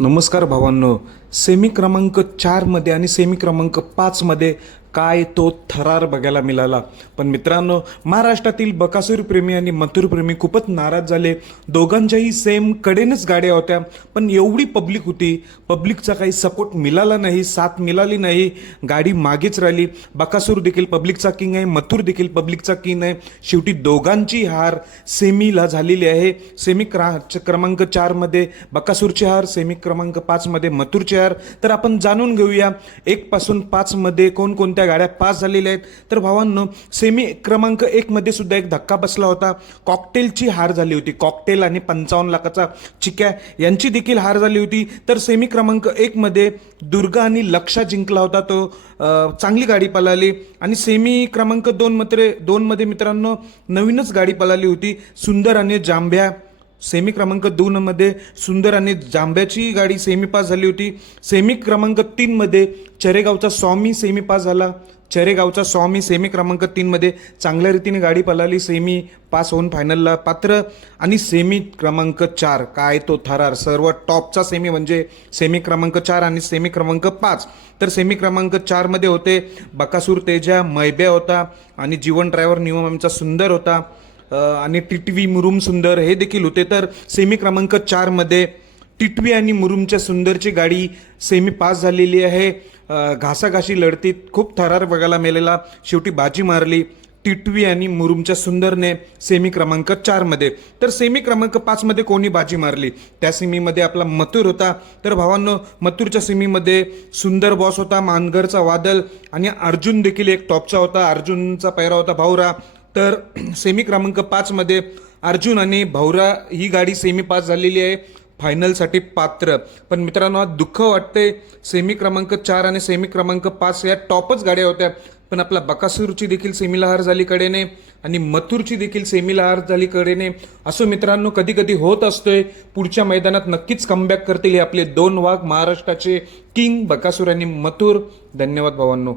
नमस्कार भावांनो. सेमी क्रमांक चारमध्ये आणि सेमी क्रमांक पाचमध्ये काय तो थरार बघायला मिळाला. पण मित्रांनो महाराष्ट्रातील बकासूर प्रेमी आणि मथुरप्रेमी खूपच नाराज झाले. दोघांच्याही सेम कडेनच गाड्या होत्या. पण एवढी पब्लिक होती. पब्लिकचा काही सपोर्ट मिळाला नाही साथ मिळाली नाही. गाडी मागेच राहिली. बकासूर देखील पब्लिकचा किंग आहे मथुर देखील पब्लिकचा किंग आहे. शेवटी दोघांची हार सेमीला झालेली आहे. सेमी क्रा क्रमांक चारमध्ये बकासूरची हार सेमी क्रमांक पाचमध्ये मथुरची हार. तर आपण जाणून घेऊया एक पासून पाचमध्ये कोणकोणत्या गाड्या पास झालेल्या आहेत. तर भावांनो सेमी क्रमांक एकमध्ये सुद्धा एक धक्का बसला होता. कॉकटेलची हार झाली होती. कॉकटेल आणि पंचावन्न लाखाचा चिक्या यांची देखील हार झाली होती. तर सेमी क्रमांक एकमध्ये दुर्गा आणि लक्षा जिंकला होता तो. चांगली गाडी पळाली. आणि सेमी क्रमांक दोन मात्र दोनमध्ये मित्रांनो नवीनच गाडी पळाली होती. सुंदर आणि जांभ्या. सेमी क्रमांक दोनमध्ये सुंदर आणि जांभ्याची गाडी सेमी पास झाली होती. सेमी क्रमांक तीनमध्ये चरेगावचा स्वामी सेमी पास झाला. चरेगावचा स्वामी सेमी क्रमांक तीनमध्ये चांगल्या रीतीने गाडी पलाली सेमी पास होऊन फायनलला पात्र. आणि सेमी क्रमांक चार काय तो थरार सर्व टॉपचा सेमी म्हणजे सेमी क्रमांक चार आणि सेमी क्रमांक पाच. तर सेमी क्रमांक चारमध्ये होते बकासूर तेजा मैब्या होता आणि जीवन ड्रायव्हर नियमचा सुंदर होता. आणि टिटवी मुरुम सुंदर हे देखील होते. तर सेमी क्रमांक चारमध्ये टिटवी आणि मुरुमच्या सुंदरची गाडी सेमी पास झालेली आहे. घासाघाशी लढतीत खूप थरार बघायला मिळालेला. शेवटी बाजी मारली. टिटवी आणि मुरुमच्या सुंदरने सेमी क्रमांक चारमध्ये तर सेमी क्रमांक पाचमध्ये कोणी बाजी मारली? त्या सेमीमध्ये आपला मथुर होता. तर भावांनो मथुरच्या सेमीमध्ये सुंदर बॉस होता मानगरचा वादल आणि अर्जुन देखील एक टॉपचा होता. अर्जुनचा पैरा होता भाऊरा. तर सेमी क्रमांक पाचमध्ये अर्जुन आणि भाऊरा ही गाडी सेमी पास झालेली आहे. फायनलसाठी पात्र. पण मित्रांनो दुःख वाटते सेमी क्रमांक चार आणि सेमी क्रमांक पाच या टॉपच गाड्या होत्या. पण आपला बकासूरची देखील सेमीला हार झाली कडेने आणि मथुरची देखील सेमीला हार झाली कडेने. असं मित्रांनो कधी कधी होत असतोय. पुढच्या मैदानात नक्कीच कमबॅक करतील हे आपले दोन वाघ महाराष्ट्राचे किंग बकासूर आणि मथुर. धन्यवाद भावांनो.